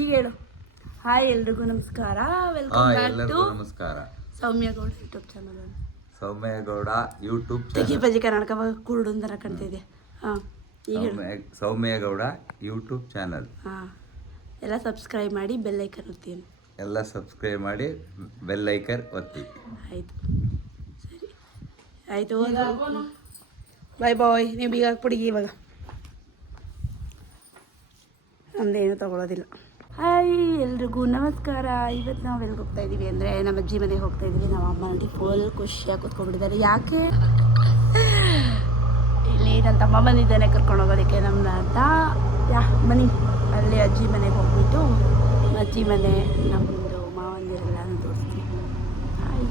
ಈಗ ಹೇಳು. ಹಾಯ್ ಎಲ್ರಿಗೂ ನಮಸ್ಕಾರ. ವೆಲ್ಕಮ್ ಬ್ಯಾಕ್ ಟು ನಮಸ್ಕಾರ. ಸೌಮ್ಯ ಗೌಡ ಯೂಟ್ಯೂಬ್ ಚಾನಲ್. ಸೌಮ್ಯ ಗೌಡ ಯೂಟ್ಯೂಬ್ ತೆಗಿ ಬಜಿ ಕರ್ನಾಟಕ ಕುರುಡುಂದರ ಕಾಣ್ತಿದ್ಯಾ? ಹಾಂ, ಈಗ ಸೌಮ್ಯ ಗೌಡ ಯೂಟ್ಯೂಬ್ ಚಾನಲ್. ಹಾಂ, ಎಲ್ಲ ಸಬ್ಸ್ಕ್ರೈಬ್ ಮಾಡಿ ಬೆಲ್ ಐಕನ್ ಒತ್ತೀನಿ. ಎಲ್ಲ ಸಬ್ಸ್ಕ್ರೈಬ್ ಮಾಡಿ ಬೆಲ್ ಐಕನ್ ಒತ್ತಿ. ಆಯಿತು, ಸರಿ ಆಯಿತು. ಬಾಯ್ ಬಾಯ್. ನೀವು ಬೀಗ ಹಾಕ್ಬಿಡಿ ಇವಾಗ, ನಮ್ದೇನು ತಗೊಳ್ಳೋದಿಲ್ಲ. ಹಾಯ್ ಎಲ್ರಿಗೂ ನಮಸ್ಕಾರ. ಇವತ್ತು ನಾವು ಎಲ್ಲಿಗೆ ಹೋಗ್ತಾ ಇದ್ದೀವಿ ಅಂದರೆ ನಮ್ಮ ಅಜ್ಜಿ ಮನೆಗೆ ಹೋಗ್ತಾ ಇದ್ದೀವಿ. ನಮ್ಮ ಅಮ್ಮ ನೋಡಿ ಫುಲ್ ಖುಷಿಯಾಗಿ ಕೂತ್ಕೊಂಡ್ಬಿಟ್ಟಿದ್ದಾರೆ. ಯಾಕೆ ಇಲ್ಲಿ ನನ್ನ ತಮ್ಮ ಬಂದಿದ್ದಾನೆ ಕರ್ಕೊಂಡು ಹೋಗೋದಕ್ಕೆ ನಮ್ಮನ್ನ ಅಂತ. ಬನ್ನಿ ಅಲ್ಲಿ ಅಜ್ಜಿ ಮನೆಗೆ ಹೋಗ್ಬಿಟ್ಟು ಅಜ್ಜಿ ಮನೆ ನಮ್ಮದು ಮಾವಂದಿರೆಲ್ಲ ತೋರಿಸ್ತೀವಿ. ಹಾಯ್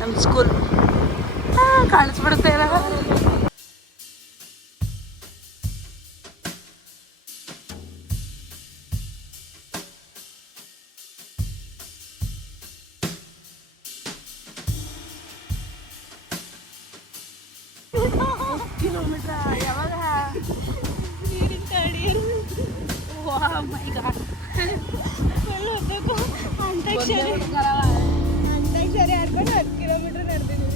ನಮ್ಮ ಸ್ಕೂಲ್ ಕಾಣಿಸ್ಬಿಡುತ್ತೆ. ಕಿಲೋಮೀಟರ್ ಯಾವಾಗ ಮೈ ಗಾಡ್ ಅಂತಾಕ್ಷರಿ ಆಡ್ಕೊಂಡು 10 ಕಿಲೋಮೀಟರ್ ನಡೆದಿದ್ದೀವಿ.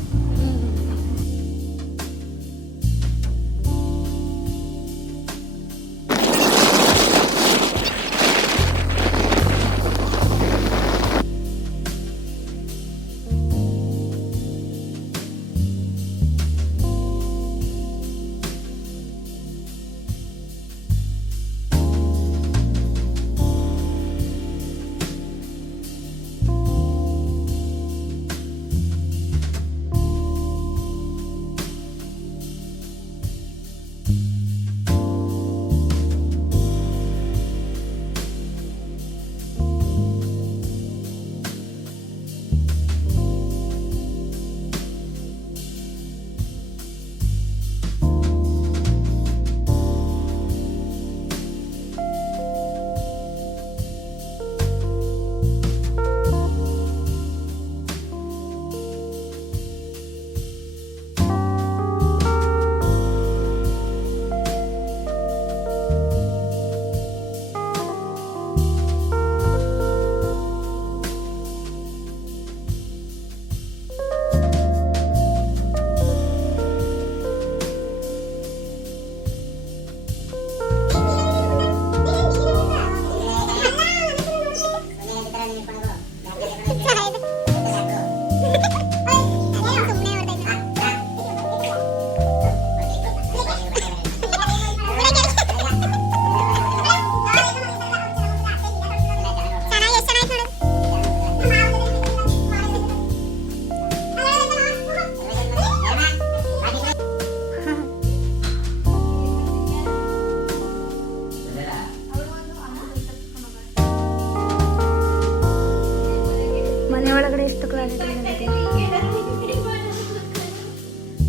ಒಳಗಡೆ ಎಷ್ಟು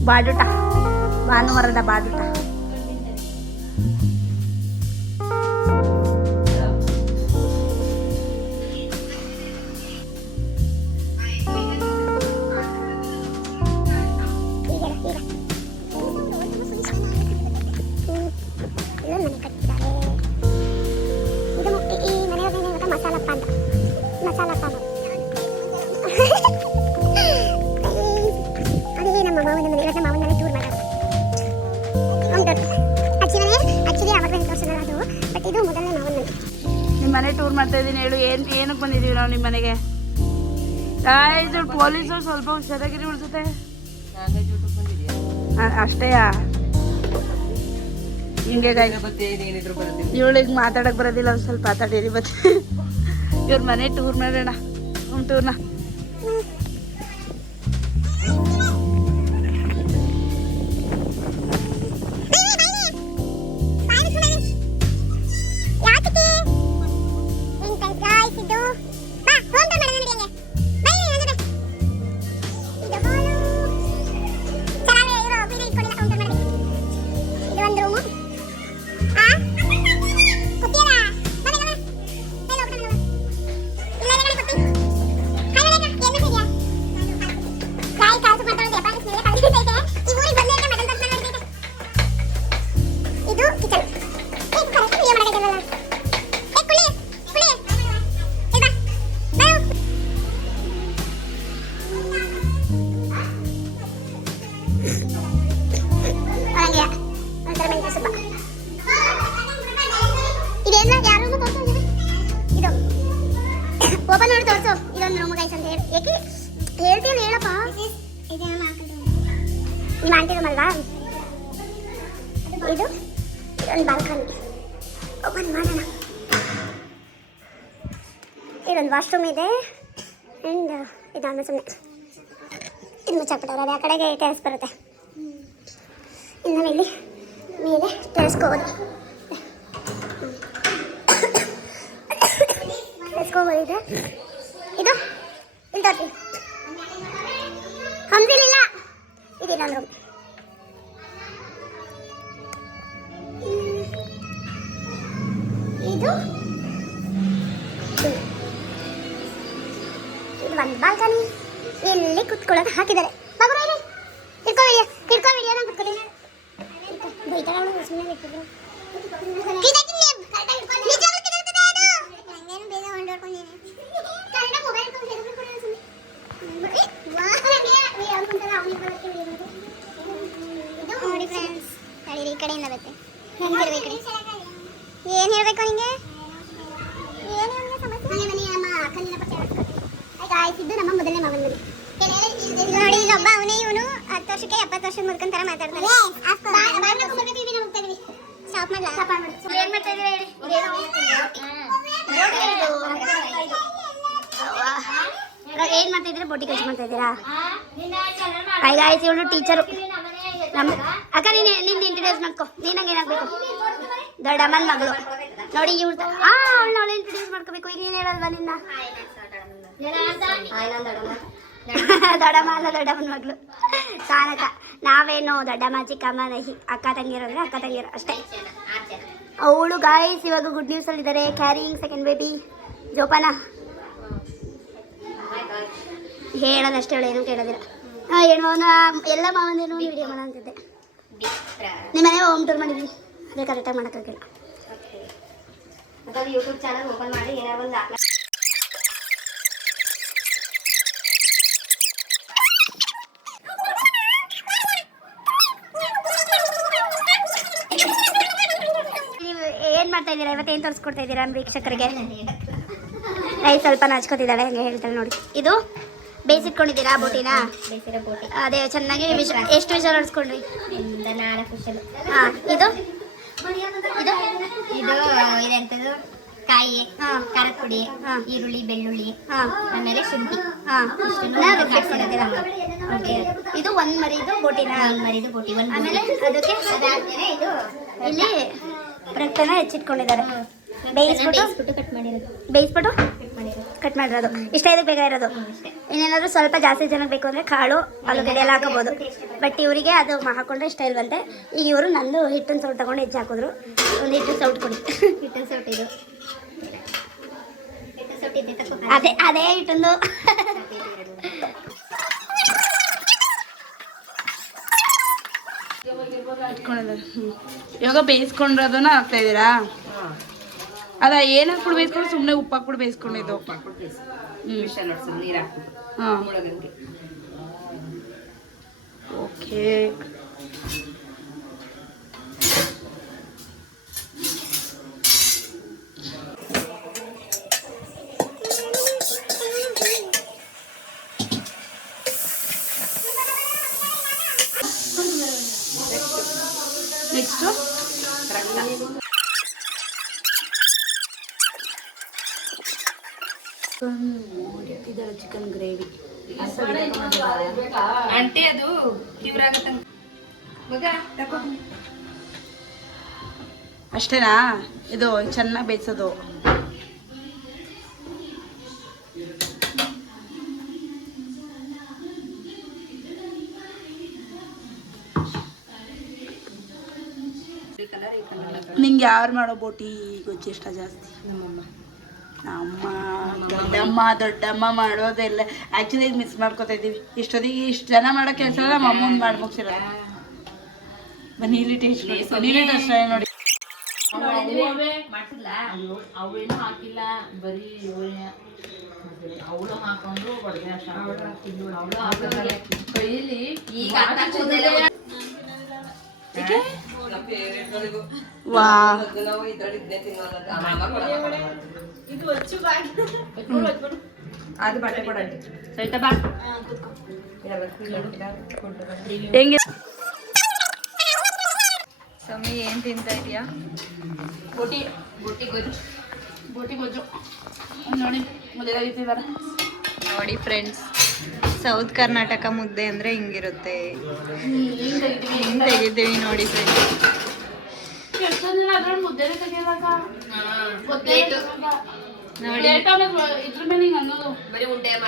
ಬಾಡುಟ, ಭಾನುವಾರದ ಬಾಡುಟ. ನಿಮ್ಮ ಮನೆ ಟೂರ್ ಮಾಡ್ತಾ ಇದ್ದೀನಿ ಹೇಳು. ಏನಕ್ಕೆ ಬಂದಿದ್ದೀವಿ ನಾವು ನಿಮ್ಮ ಮನೆಗೆ? ಪೊಲೀಸರು ಸ್ವಲ್ಪ ಹುಷಾರಾಗಿರಿ ಅನ್ಸುತ್ತೆ ಅಷ್ಟೇಯಾ? ಹಿಂಗೆ ಇವಳಿಗೆ ಮಾತಾಡಕ್ಕೆ ಬರೋದಿಲ್ಲ, ಒಂದು ಸ್ವಲ್ಪ ಮಾತಾಡಿರಿ ಮತ್ತೆ ಇವ್ರ ಮನೆ ಟೂರ್ ಮಾಡೋಣ, ಹೋಮ್ ಟೂರ್ನ. ಓಪನ್ ಮಾಡಿ ತೋರಿಸು ಇದೊಂದು ರೂಮ್ ಗೈಸ್ ಅಂತ ಹೇಳಿ. ಏಕೆ ಹೇಳ್ತೀನಿ ಹೇಳಪ್ಪ. ನಿಮ್ಮ ಆಂಟಿ ರೂಮ್ ಅಲ್ವಾ ಇದು? ಇದೊಂದು ಬಾಲ್ಕನಿ ಓಪನ್ ಮಾಡೋಣ. ಇದೊಂದು ವಾಶ್ರೂಮ್ ಇದೆ ಆ್ಯಂಡ್ ಇದಾದ ಸುಮ್ಮನೆ ಇದು ಮುಚ್ಚಾಕ್ಬಿಟ್ಟವ್ರೆ. ಆ ಕಡೆಗೆ ಟೆರೆಸ್ ಬರುತ್ತೆ. ಇನ್ನು ಇಲ್ಲಿ ಮೇಲೆ ಟೆರೆಸ್ಕೋಬೋದು. ಟೆರೆಸ್ಕೋಬೋದಿದೆ. ಇದು ಇಲ್ಲಿ ತೋರಿಸಿ ಹಂಸಿಲಿಲ್ಲ. ಇದು ಇನ್ನೊಂದು ರೂಮ್. ಇದು ಒಂದು ಬಾಲ್ಕನಿ. ಇಲ್ಲಿ ಕುತ್ಕೊಳ್ಳೋದು ಹಾಕಿದ್ದಾರೆ. ಬಾಬು ಇಲ್ಲಿ ಹಿಡ್ಕೊ ವಿಡಿಯೋ ನಾನು ಕುತ್ಕೊತೀನಿ. ನೋಡಿ ಫ್ರೆಂಡ್ಸ್, ಈ ಕಡೆಯಿಂದ ಬರುತ್ತೆ. ಏನು ಹೇಳ್ಬೇಕು ನಿಮಗೆ? ಆಯ್ತಿದ್ದು ನಮ್ಮ ಮೊದಲನೇ ಮಗನ ಮನೆ. ನೋಡಿ ಇಲ್ಲೊಬ್ಬ ಅವನೇ, ಇವನು 10 ವರ್ಷಕ್ಕೆ 70 ವರ್ಷದ ಮುದ್ಕನ್ ತರ ಮಾತಾಡ್ತಾನೆ. ಸ್ಟಾಪ್ ಮಾಡಲ್ಲ. ಏನ್ ಮಾಡ್ತಾ ಇದೀರಾ ಹೇಳಿ? ಏನ್ ಮಾಡ್ತಾ ಇದ್ದೀರಾ? ಬೋಟಿ ಕೆಲಸ ಮಾಡ್ತಾ ಇದ್ದೀರಾ? ಆಯ್ತು, ಇವಳು ಟೀಚರು. ನಮ್ಮ ಅಕ್ಕ ನೀನು ನಿಂದು ಇಂಟ್ರಡ್ಯೂಸ್ ಮಾಡ್ಕೊ. ನೀನಂಗೆ ಏನಾಗಬೇಕು? ದೊಡ್ಡಮ್ಮನ ಮಗಳು. ನೋಡಿ ಇವಳು ಅವಳು ಇಂಟ್ರಡ್ಯೂಸ್ ಮಾಡ್ಕೋಬೇಕು. ಈಗ ಏನು ಹೇಳಲ್ವಾ ನಿನ್ನ? ದೊಡ್ಡಮ್ಮ ಅಲ್ಲ, ದೊಡ್ಡಮ್ಮನ ಮಗಳು ಸಾನಕ. ನಾವೇನು ದೊಡ್ಡಮ್ಮ ಚಿಕ್ಕಮ್ಮ ನಹಿ, ಅಕ್ಕ ತಂಗಿರು ಅಂದರೆ ಅಕ್ಕ ತಂಗಿರು ಅಷ್ಟೇ. ಅವಳು ಗಾಯ್ಸ್ ಇವಾಗ ಗುಡ್ ನ್ಯೂಸಲ್ಲಿದ್ದಾರೆ. ಕ್ಯಾರಿಂಗ್ ಸೆಕೆಂಡ್ ಬೇಬಿ ಜೋಪಾನ. ಹೇಳೋದಷ್ಟೇ, ಹೇಳು, ಏನೂ ಕೇಳೋದಿಲ್ಲ. ಹೆಣ್ಮವನ ಎಲ್ಲ ಮಾವಂದೇನು ವಿಡಿಯೋ ಮಾಡೋ ಅಂತಿದ್ದೆ. ನಿಮ್ಮ ಮನೆ ಹೋಮ್ ಟೂರ್ ಮಾಡಿದ್ವಿ, ಅದೇ ಕರೆಕ್ಟಾಗಿ ಮಾಡೋಕ್ಕಾಗಿಲ್ಲ. ಯೂಟ್ಯೂಬ್ ಚಾನಲ್ ಓಪನ್ ಮಾಡಿ ಏನಾದ್ರು ಒಂದು ಏನು ಮಾಡ್ತಾ ಇದ್ದೀರಾ ಇವತ್ತು? ಏನು ತೋರಿಸ್ಕೊಡ್ತಾ ಇದ್ದೀರಾ ವೀಕ್ಷಕರಿಗೆ? ಸ್ವಲ್ಪ ನಾಚ್ಕೋತಿದ್ದಾಳೆ, ಹಂಗೆ ಹೇಳ್ತಾಳೆ ನೋಡಿ. ಇದು ಬೇಯಿಸಿಟ್ಕೊಂಡಿದ್ದೀರಾ ಬೋಟಿನ? ಬೇಯಿಸಿರೋ ಬೋಟಿ ಅದೇ ಚೆನ್ನಾಗಿ ಎಷ್ಟು ವಿಷಲ್ ಹೊಡ್ಸ್ಕೊಂಡ್ರಿ? 4 ವಿಷಲ್. ಹಾಂ, ಇದು ಇದು ಇದು ಇದೆಂಥದ್ದು? ಕಾಯಿ, ಖಾರದ ಪುಡಿ, ಈರುಳ್ಳಿ, ಬೆಳ್ಳುಳ್ಳಿ, ಆಮೇಲೆ ಶುಂಠಿ. ಇದು ಒಂದು ಮರಿದು ಬೋಟಿನ? ಒಂದು ಮರಿದು ಬೋಟಿ. ಆಮೇಲೆ ಅದಕ್ಕೆ ಅದಾದ್ಮೇಲೆ ಇದು ಇಲ್ಲಿ ರಕ್ತನ ಹೆಚ್ಚಿಟ್ಕೊಂಡಿದ್ದಾರೆ. ಬೇಯಿಸ್ಬಿಟ್ಟು ಕಟ್ ಮಾಡಿರೋದು. ಇಷ್ಟ ಇದಕ್ಕೆ ಬೇಕಾಗಿರೋದು. ಇನ್ನೇನಾದರೂ ಸ್ವಲ್ಪ ಜಾಸ್ತಿ ಜನಕ್ಕೆ ಬೇಕು ಅಂದರೆ ಕಾಳು, ಆಲೂಗಡ್ಡೆ ಎಲ್ಲ ಹಾಕೋಬೋದು. ಬಟ್ ಇವರಿಗೆ ಅದು ಹಾಕೊಂಡ್ರೆ ಇಷ್ಟ ಇಲ್ವಂತೆ. ಈಗ ಇವರು ನಂದು ಹಿಟ್ಟಿನ ಸೌಟ್ ತಗೊಂಡು ಹೆಚ್ಚು ಹಾಕಿದ್ರು. ಒಂದು ಹಿಟ್ಟಿನ ಸೌಟ್ ಕೊಡಿ. ಹಿಟ್ಟಿನ ಸೌಟ್ ಇದು ಅದೇ ಹಿಟ್ಟೊಂದು. ಇವಾಗ ಬೇಯಿಸ್ಕೊಂಡಿರೋದನ್ನ ಹಾಕ್ತಾ ಇದ್ದೀರಾ? ಅದ ಏನು ಹಾಕ್ಬಿಟ್ಟು ಬೇಯಿಸ್ಕೊಂಡು ಸುಮ್ಮನೆ ಉಪ್ಪು ಹಾಕ್ಬಿಟ್ಟು ಬೇಯಿಸ್ಕೊಂಡಿದ್ದು. ಹಾಂ, ಓಕೆ. ನೆಕ್ಸ್ಟು ಇಟ್ಟಿದ್ದಾಳೆ ಚಿಕನ್ ಗ್ರೇವಿ. ಆಂಟಿ ಅದು ಕ್ಯೂರ್ ಆಗತ್ತಂಗ ಅಷ್ಟೇನಾ? ಇದು ಚೆನ್ನಾಗಿ ಬೇಯಿಸೋದು. ನಿಂಗೆ ಯಾರು ಮಾಡೋ ಬೋಟಿ ಗೊಜ್ಜು ಇಷ್ಟ ಜಾಸ್ತಿ? ಅಮ್ಮ ದೊಡ್ಡಮ್ಮ ಮಾಡೋದೆಲ್ಲ ಆ್ಯಕ್ಚುಲಿ ಈಗ ಮಿಸ್ ಮಾಡ್ಕೊತಾ ಇದ್ದೀವಿ. ಇಷ್ಟೊತ್ತಿಗೆ ಇಷ್ಟು ಜನ ಮಾಡೋ ಕೆಲಸ ನಮ್ಮ ಅಮ್ಮನ ಮಾಡಿ ಮುಗಿಸಿಲ್ಲ. ಬನ್ನಿ ಇಲ್ಲಿ ಟೇಸ್ಟ್ ನೋಡಿ, ಪನ್ನೀರ್ ಅಷ್ಟೇ ನೋಡಿ. ಅವೇನು ಹಾಕಿಲ್ಲ, ಬರೀ ಅವಳು ಹಾಕೊಂಡು ಕೈಯಲ್ಲಿ ಈಗ ವಾ ಅದು ಬಟ್ಟೆ ಕೊಡ ಹೆಂಗೆ ಸಮಯ ಏನ್ ತಿಂತಾ ಇದೀಯಾ? ಬೋಟಿ ಗೊಜ್ಜು ನೋಡಿ ಮುದ್ದೆಗಾಗಿತ್ತಿದ್ದಾರೆ. ನೋಡಿ ಫ್ರೆಂಡ್ಸ್, ಸೌತ್ ಕರ್ನಾಟಕ ಮುದ್ದೆ ಅಂದ್ರೆ ಹಿಂಗಿರುತ್ತೆ. ಹಿಂಗ್ ತೆಗಿತೀವಿ ನೋಡಿ ಫ್ರೆಂಡ್ಸ್. ಎಷ್ಟೊಂದು ಜನ ಅದ್ರಲ್ಲಿ ಮುದ್ದೆನೇ ತೆಗಿಯಲ್ಲ ನೋಡಿ. ಇದ್ರ ಮೇಲೆ ಹಿಂಗೆ ಅನ್ನೋದು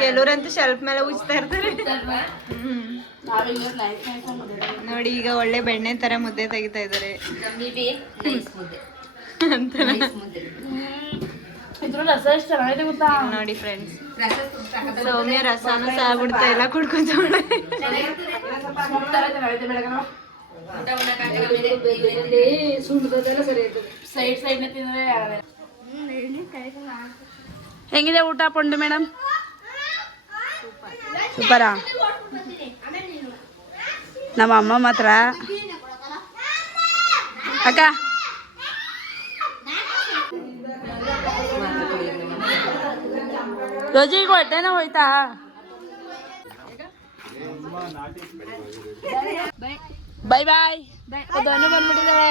ಕೆಲವ್ರಂತೂ ಶೆಲ್ಫ್ ಮೇಲೆ ಉಜ್ತಾ ಇರ್ತಾರೆ. ನೋಡಿ ಈಗ ಒಳ್ಳೆ ಬೆಣ್ಣೆ ತರ ಮುದ್ದೆ ತೆಗಿತಾ ಇದಾರೆ. ಇದ್ರ ರಸ ಎಷ್ಟು ಚೆನ್ನಾಗಿದೆ ಗೊತ್ತಾ? ನೋಡಿ ಫ್ರೆಂಡ್ಸ್, ಸೌಮ್ಯ ರಸನೂ ಸಹ ಬಿಡ್ತಾ ಇಲ್ಲ, ಕುಡ್ಕೊತಾಳೆ. ಸೈಡ್ ತಿಂದ್ರೆ ಹೆಂಗಿದೆ ಊಟ ಪೊಂಡು ಮೇಡಮ್? ಸೂಪರಾ? ನಮ್ಮ ಅಮ್ಮ ಮಾತ್ರ ಅಕ್ಕ ರೋಜಿಗೆ ಹೊಟ್ಟೆನ ಹೋಯ್ತಾ? ಬಾಯ್ ಬಾಯ್. ಬಂದ್ಬಿಟ್ಟಿದ್ದಾಳೆ.